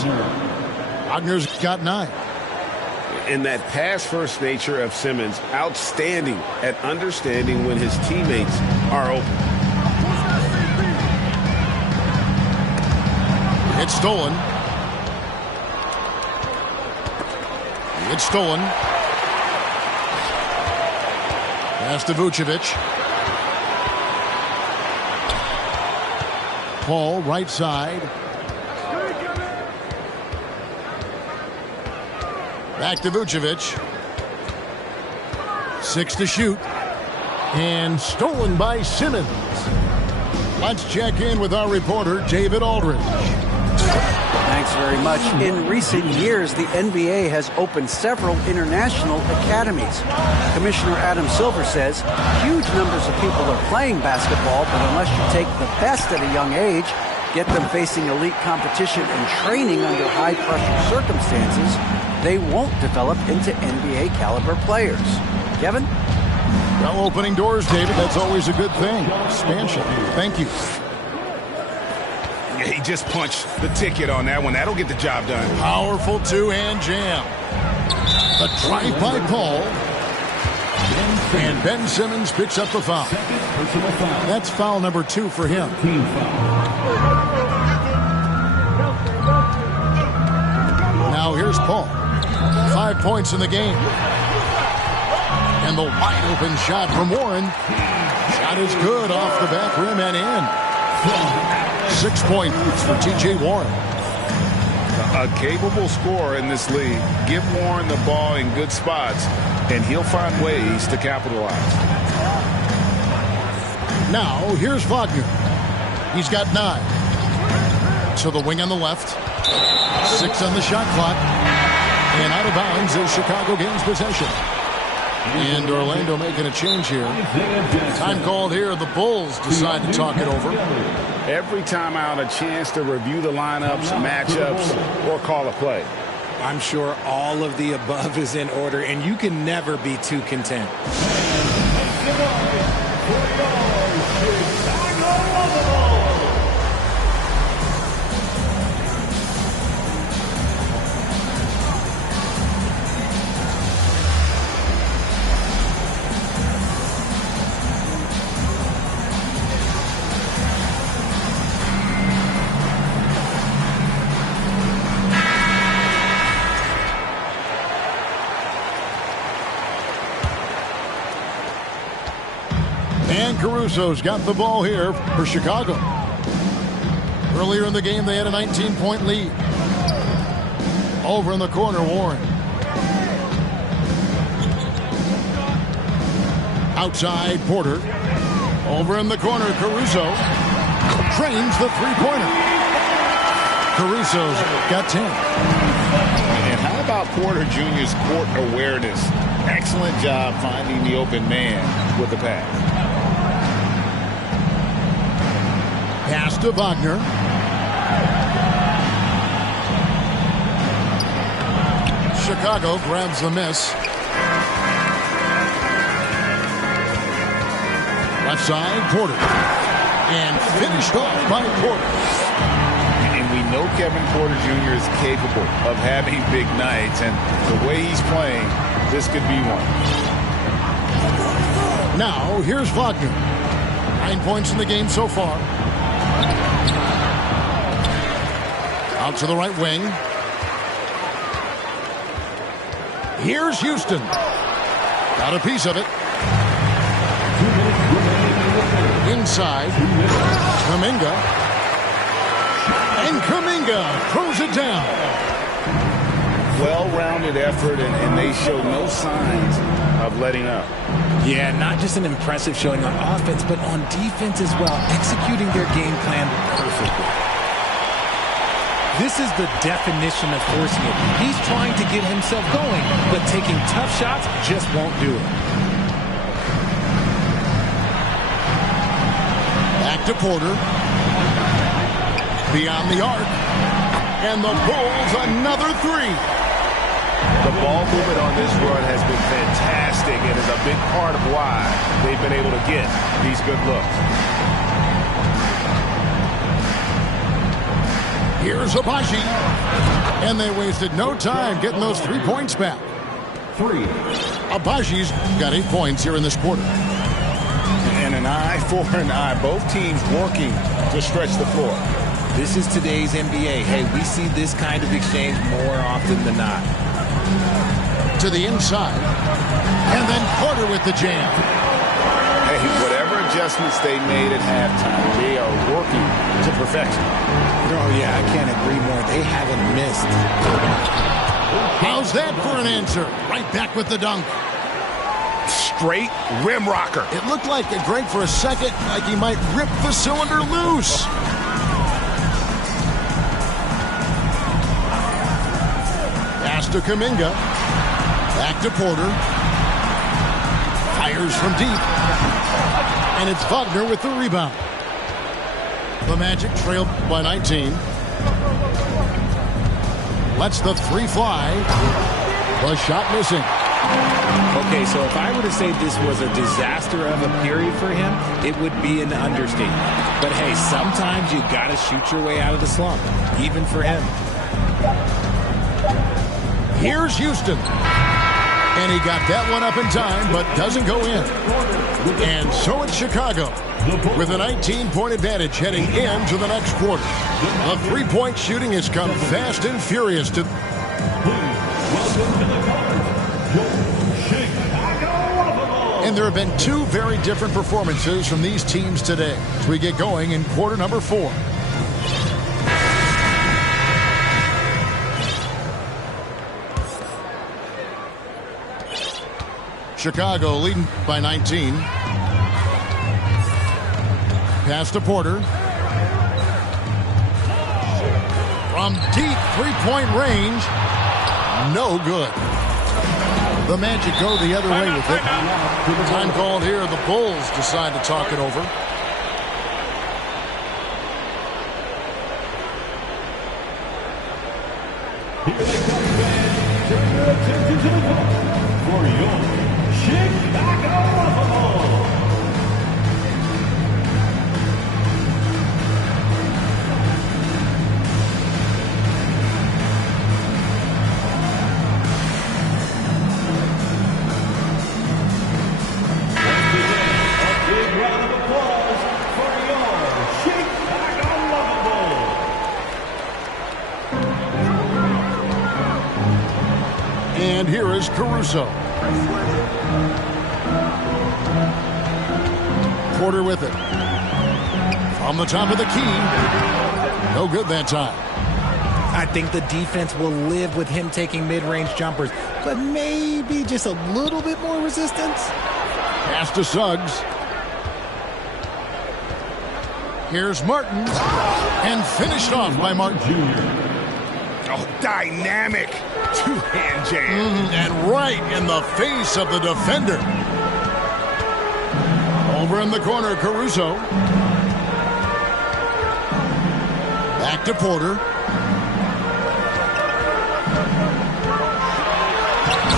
Wagner's got 9. In that pass-first nature of Simmons, outstanding at understanding when his teammates are open. It's stolen. It's stolen. Pass to Vucevic. Paul, right side. Back to Vucevic. 6 to shoot. And stolen by Simmons. Let's check in with our reporter, David Aldridge. Thanks very much. In recent years, the NBA has opened several international academies. Commissioner Adam Silver says huge numbers of people are playing basketball, but unless you take the best at a young age, get them facing elite competition and training under high-pressure circumstances, they won't develop into NBA-caliber players. Kevin? Well, opening doors, David, that's always a good thing. Expansion. Thank you. He just punched the ticket on that one. That'll get the job done. Powerful two-hand jam. The drive by Paul. And Ben Simmons picks up the foul. That's foul number 2 for him. Now here's Paul. 5 points in the game. And the wide open shot from Warren. Shot is good off the back rim and in. 6 points for T.J. Warren. A capable scorer in this league. Give Warren the ball in good spots, and he'll find ways to capitalize. Now, here's Wagner. He's got 9. So the wing on the left. 6 on the shot clock. And out of bounds as Chicago gains possession. And Orlando making a change here. Time called here. The Bulls decide to talk it over. Every time out, a chance to review the lineups, matchups, or call a play. I'm sure all of the above is in order, and you can never be too content. And Caruso's got the ball here for Chicago. Earlier in the game, they had a 19-point lead. Over in the corner, Warren. Outside, Porter. Over in the corner, Caruso. Drains the three-pointer. Caruso's got 10. And how about Porter Jr.'s court awareness? Excellent job finding the open man with the pass. Pass to Wagner. Chicago grabs the miss. Left side, Porter. And finished off by Porter. And we know Kevin Porter Jr. is capable of having big nights. And the way he's playing, this could be one. Now, here's Wagner. 9 points in the game so far. Out to the right wing. Here's Houston. Got a piece of it. Inside. Kuminga. And Kuminga throws it down. Well-rounded effort, and they show no signs of letting up. Yeah, not just an impressive showing on offense, but on defense as well, executing their game plan perfectly. This is the definition of forcing it. He's trying to get himself going, but taking tough shots just won't do it. Back to Porter. Beyond the arc. And the Bulls another 3. The ball movement on this run has been fantastic and is a big part of why they've been able to get these good looks. Here's Abaji. And they wasted no time getting those 3 points back. 3. Abaji's got 8 points here in this quarter. And an eye for an eye. Both teams working to stretch the floor. This is today's NBA. Hey, we see this kind of exchange more often than not. To the inside. And then Porter with the jam. Hey, whatever adjustments they made at halftime, they are working to perfection. Oh, yeah, I can't agree more. They haven't missed. How's that for an answer? Right back with the dunk. Straight rim rocker. It looked like a Greg for a second, like he might rip the cylinder loose. Pass to Kuminga. Back to Porter. Fires from deep. And it's Wagner with the rebound. The Magic trailed by 19. Lets the 3 fly. The shot missing. Okay, so if I were to say this was a disaster of a period for him, it would be an understatement. But hey, sometimes you got to shoot your way out of the slump, even for him. Here's Houston. And he got that one up in time, but doesn't go in. And so it's Chicago with a 19-point advantage heading into the next quarter. The three-point shooting has come fast and furious to... And there have been 2 very different performances from these teams today as we get going in quarter number 4. Chicago leading by 19. Pass to Porter. From deep three-point range, no good. The Magic go the other way with it. Time called here. The Bulls decide to talk it over. Here they come, fans. Turn your attention to the ball for your Chicago Bulls. And here is Caruso. Porter with it. From the top of the key. No good that time. I think the defense will live with him taking mid-range jumpers, but maybe just a little bit more resistance. Pass to Suggs. Here's Martin. And finished off by Martin. Oh, dynamic two-hand jam. And right in the face of the defender. Over in the corner, Caruso. Back to Porter.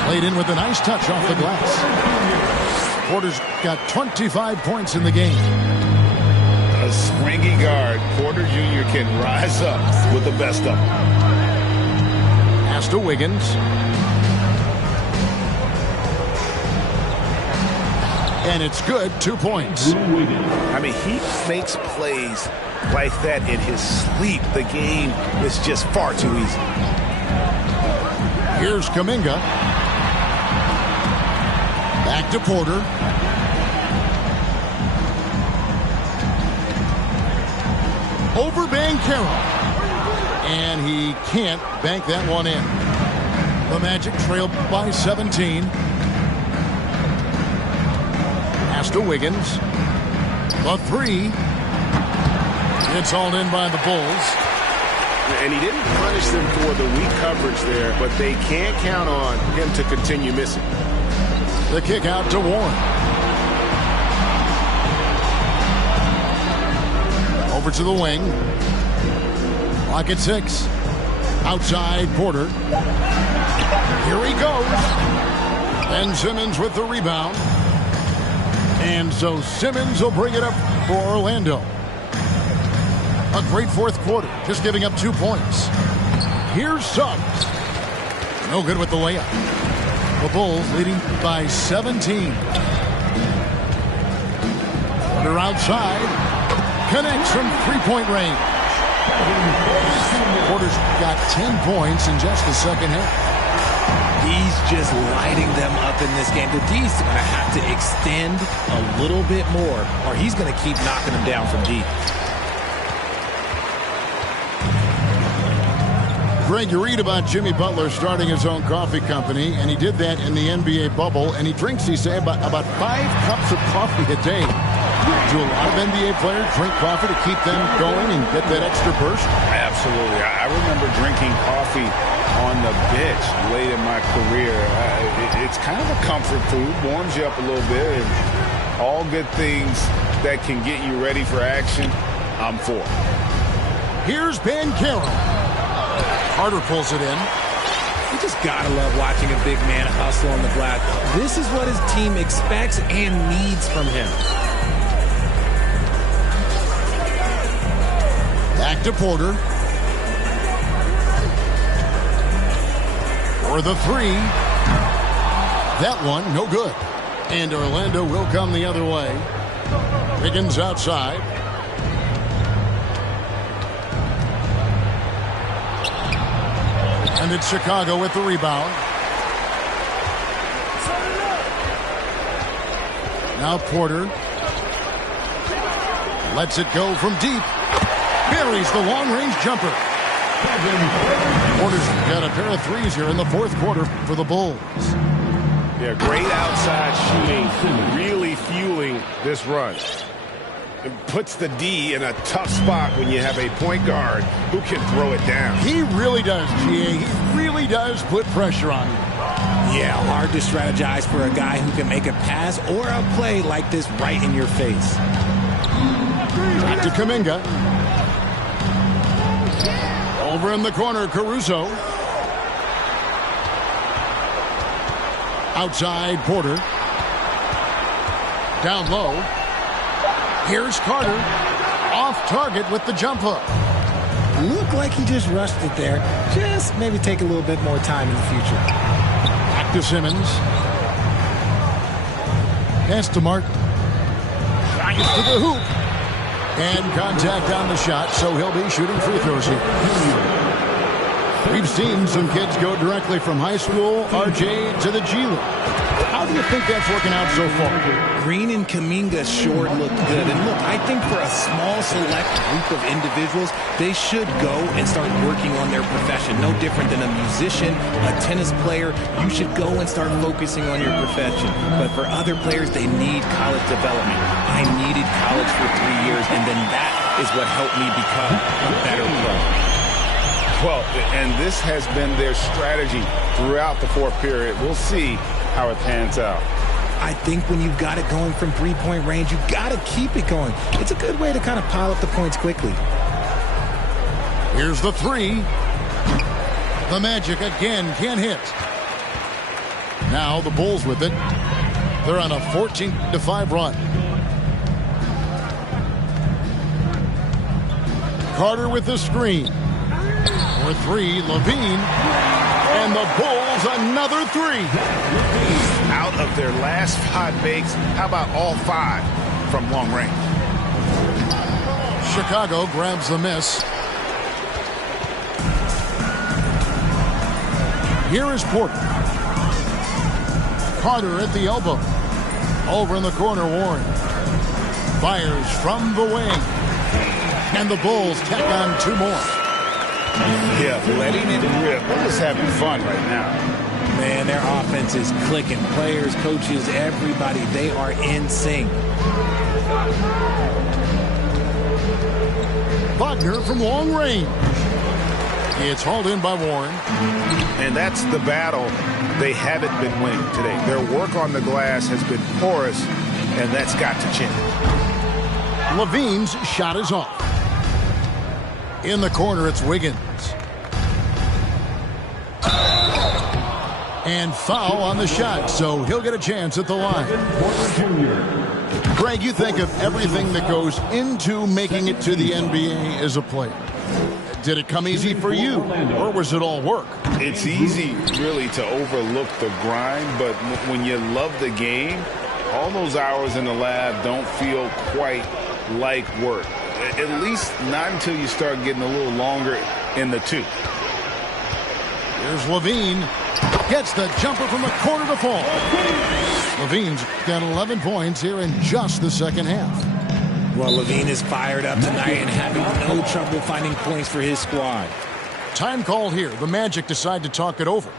Played in with a nice touch off the glass. Porter's got 25 points in the game. A springy guard, Porter Jr. can rise up with the best of them. Pass to Wiggins. And it's good, 2 points. I mean, he makes plays like that in his sleep. The game is just far too easy. Here's Kuminga. Back to Porter. Over Banchero. And he can't bank that one in. The Magic trail by 17. Pass to Wiggins. The three. It's all in by the Bulls. And he didn't punish them for the weak coverage there, but they can't count on him to continue missing. The kick out to Warren. Over to the wing. Clock at 6. Outside Porter. Here he goes. Ben Simmons with the rebound. And so Simmons will bring it up for Orlando. A great fourth quarter, just giving up 2 points. Here's Suggs. No good with the layup. The Bulls leading by 17. Porter outside. Connects from three-point range. Porter's got 10 points in just the second half. He's just lighting them up in this game. The D's going to have to extend a little bit more, or he's going to keep knocking them down from deep. Greg, you read about Jimmy Butler starting his own coffee company, and he did that in the NBA bubble, and he drinks, he said, about 5 cups of coffee a day. Do a lot of NBA players drink coffee to keep them going and get that extra burst? Absolutely. I remember drinking coffee on the bench late in my career. It's kind of a comfort food, warms you up a little bit, and all good things that can get you ready for action, I'm for. Here's Banchero. Carter pulls it in. You just gotta love watching a big man hustle on the glass. This is what his team expects and needs from him. Back to Porter. For the three. That one, no good. And Orlando will come the other way. Wiggins outside. And it's Chicago with the rebound. Now Porter. Lets it go from deep. Buries the long-range jumper. Porter's got a pair of threes here in the fourth quarter for the Bulls. Yeah, great outside shooting, really fueling this run. It puts the D in a tough spot when you have a point guard who can throw it down. He really does, GA. He really does put pressure on him. Yeah, hard to strategize for a guy who can make a pass or a play like this right in your face. Back to Kuminga. Over in the corner, Caruso. Outside, Porter. Down low. Here's Carter. Off target with the jump hook. Looked like he just rushed it there. Just maybe take a little bit more time in the future. Back to Simmons. Pass to Martin. Drives to the hoop. And contact on the shot, so he'll be shooting free throws here. We've seen some kids go directly from high school, RJ, to the G League. How do you think that's working out so far? Green and Kuminga sure looked good. And look, I think for a small select group of individuals, they should go and start working on their profession. No different than a musician, a tennis player. You should go and start focusing on your profession. But for other players, they need college development. I needed college for 3 years, and then that is what helped me become a better pro. Well, and this has been their strategy throughout the fourth period. We'll see how it pans out. I think when you've got it going from three-point range, you've got to keep it going. It's a good way to kind of pile up the points quickly. Here's the three. The Magic again can't hit. Now the Bulls with it. They're on a 14-5 run. Carter with the screen. For three, Levine. And the Bulls another three. Out of their last 5 makes, how about all 5 from long range? Chicago grabs the miss. Here is Porter. Carter at the elbow. Over in the corner, Warren. Fires from the wing. And the Bulls tack on 2 more. Yeah, letting it rip. We're just having fun right now. Man, their offense is clicking. Players, coaches, everybody, they are in sync. Wagner from long range. It's hauled in by Warren. And that's the battle they haven't been winning today. Their work on the glass has been porous, and that's got to change. Levine's shot is off. In the corner, it's Wiggins. And foul on the shot, so he'll get a chance at the line. Greg, you think of everything that goes into making it to the NBA as a player. Did it come easy for you, or was it all work? It's easy, really, to overlook the grind, but when you love the game, all those hours in the lab don't feel quite like work. At least not until you start getting a little longer in the tooth. Here's Levine. Gets the jumper from the corner to fall. Levine's got 11 points here in just the second half. Well, Levine is fired up tonight and having no trouble finding points for his squad. Time called here. The Magic decide to talk it over.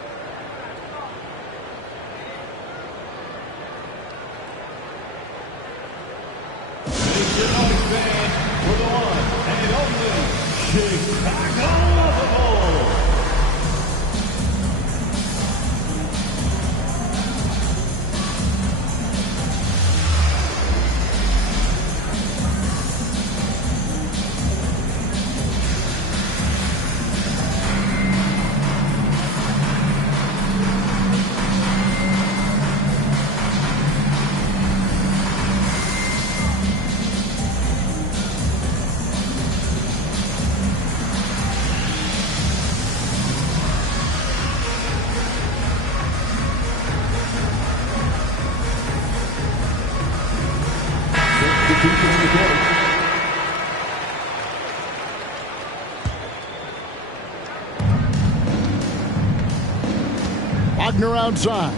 Wagner outside.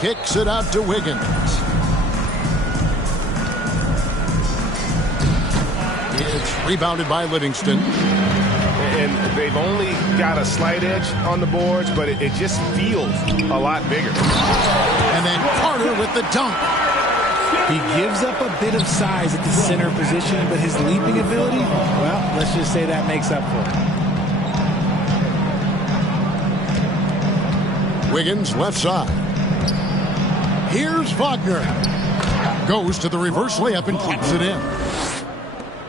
Kicks it out to Wiggins. It's rebounded by Livingston. And they've only got a slight edge on the boards, but it just feels a lot bigger. And then Carter with the dunk. He gives up a bit of size at the center position, but his leaping ability, well, let's just say that makes up for it. Wiggins left side. Here's Wagner. Goes to the reverse layup and claps it in.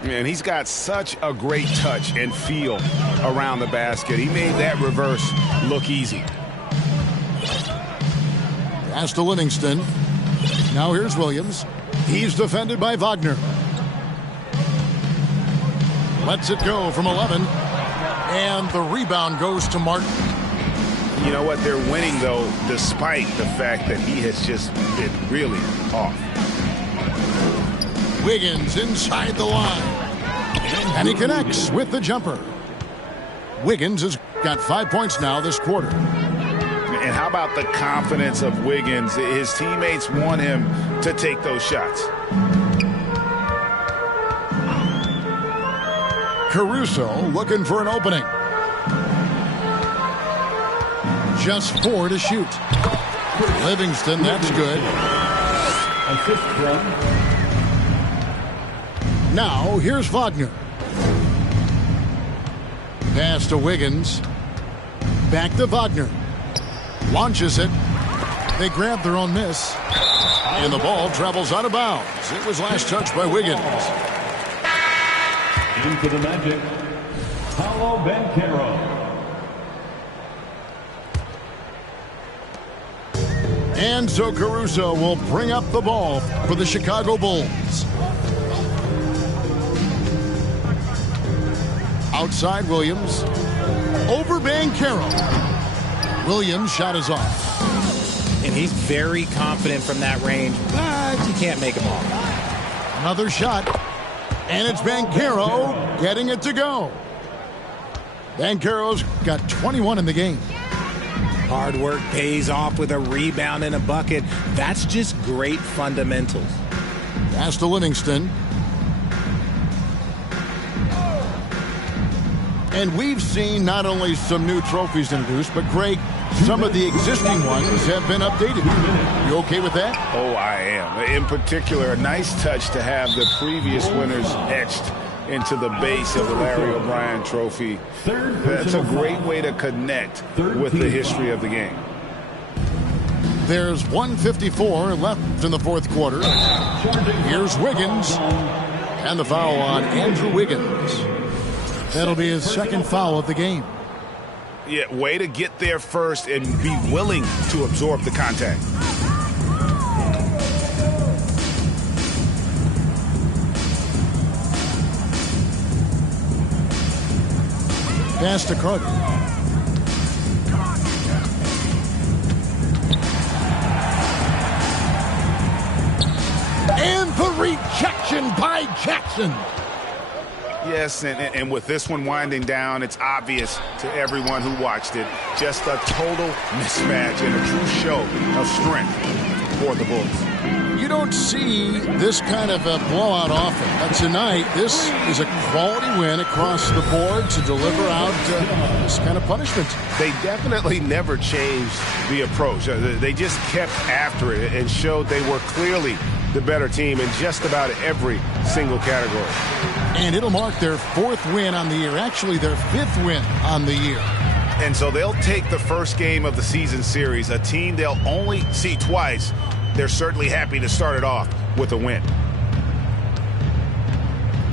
And he's got such a great touch and feel around the basket. He made that reverse look easy. Pass to Livingston. Now here's Williams. He's defended by Wagner. Lets it go from 11. And the rebound goes to Martin. You know what? They're winning, though, despite the fact that he has just been really off. Wiggins inside the line. And he connects with the jumper. Wiggins has got 5 points now this quarter. And how about the confidence of Wiggins? His teammates want him to take those shots. Caruso looking for an opening. Just 4 to shoot. Livingston, that's good. Assist from. Now, here's Wagner. Pass to Wiggins. Back to Wagner. Launches it. They grab their own miss. And the ball travels out of bounds. It was last touched by Wiggins. Into the Magic, Paolo Banchero. And so Caruso will bring up the ball for the Chicago Bulls. Outside Williams. Over Banchero. Williams' shot is off. And he's very confident from that range, but you can't make him all. Another shot. And it's Banchero getting it to go. Banchero's got 21 in the game. Hard work pays off with a rebound and a bucket. That's just great fundamentals. Pass to Livingston. And we've seen not only some new trophies introduced, but Greg, some of the existing ones have been updated. You okay with that? Oh, I am. In particular, a nice touch to have the previous winners etched into the base of the Larry O'Brien Trophy. That's a great way to connect with the history of the game. There's 1:54 left in the fourth quarter. Here's Wiggins. And the foul on Andrew Wiggins. That'll be his second foul of the game. Yeah, way to get there first and be willing to absorb the contact. Pass to Carter. And the rejection by Jackson. Yes, and with this one winding down, it's obvious to everyone who watched it. Just a total mismatch and a true show of strength for the Bulls. You don't see this kind of a blowout often. But tonight, this is a quality win across the board to deliver out this kind of punishment. They definitely never changed the approach. They just kept after it and showed they were clearly the better team in just about every single category. And it'll mark their 4th win on the year. Actually, their 5th win on the year. And so they'll take the first game of the season series, a team they'll only see twice. They're certainly happy to start it off with a win.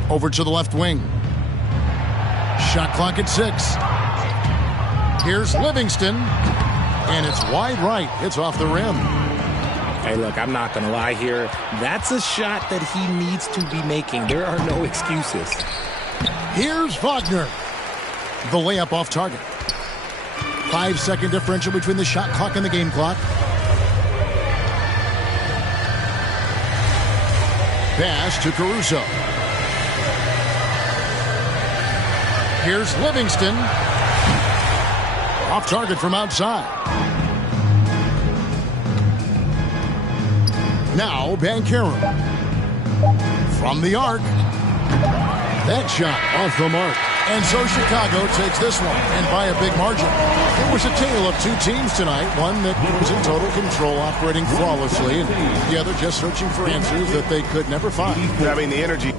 Over to the left wing. Shot clock at 6. Here's Livingston. And it's wide right. It's off the rim. Hey, look, I'm not going to lie here. That's a shot that he needs to be making. There are no excuses. Here's Wagner. The layup off target. 5-second differential between the shot clock and the game clock. Pass to Caruso. Here's Livingston. Off target from outside. Now Banchero. From the arc. That shot off the mark. And so Chicago takes this one, and by a big margin. It was a tale of two teams tonight, one that was in total control, operating flawlessly, and the other just searching for answers that they could never find. I mean, the energy.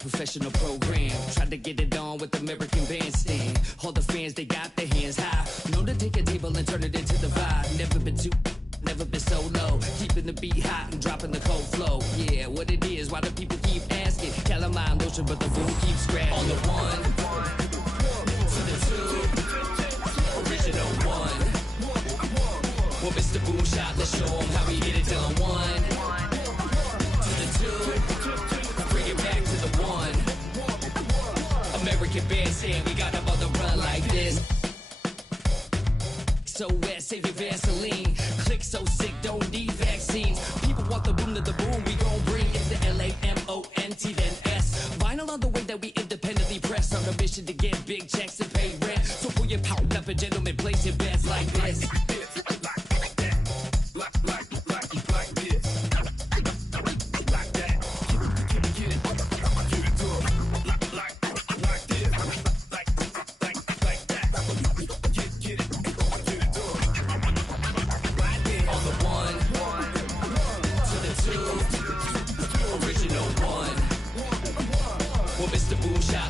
Professional program, tried to get it on with American Bandstand. All the fans, they got their hands high. Know to take a table and turn it into the vibe. Never been too, never been so low. Keeping the beat hot and dropping the cold flow. Yeah, what it is, why do people keep asking? Calamine lotion, but the boom keeps scratching. On the one, to the two, original one. Well, Mr. Boom Shot, let's show him how we get it done. One, to the two, bring it back to the one. American Bandstand, we got them on the run like this. So wet, save your Vaseline. Click so sick, don't need vaccines. People want the boom to the boom, we gon' bring it to LAMONT then S. Vinyl on the way that we independently press. On a mission to get big checks and pay rent. So pull your power up and gentlemen, place your bets like this.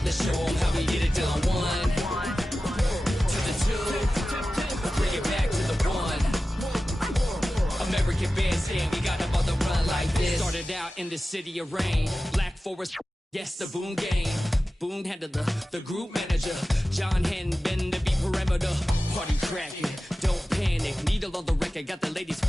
Let's show them how we get it done. One to the two, bring it back to the one. American Bandstand, we got them on the run like this. Started out in the city of rain, Black Forest, yes, the Boom game. Boom handled the group manager. John Henn been to be perimeter. Party cracking, don't panic. Needle on the record, got the ladies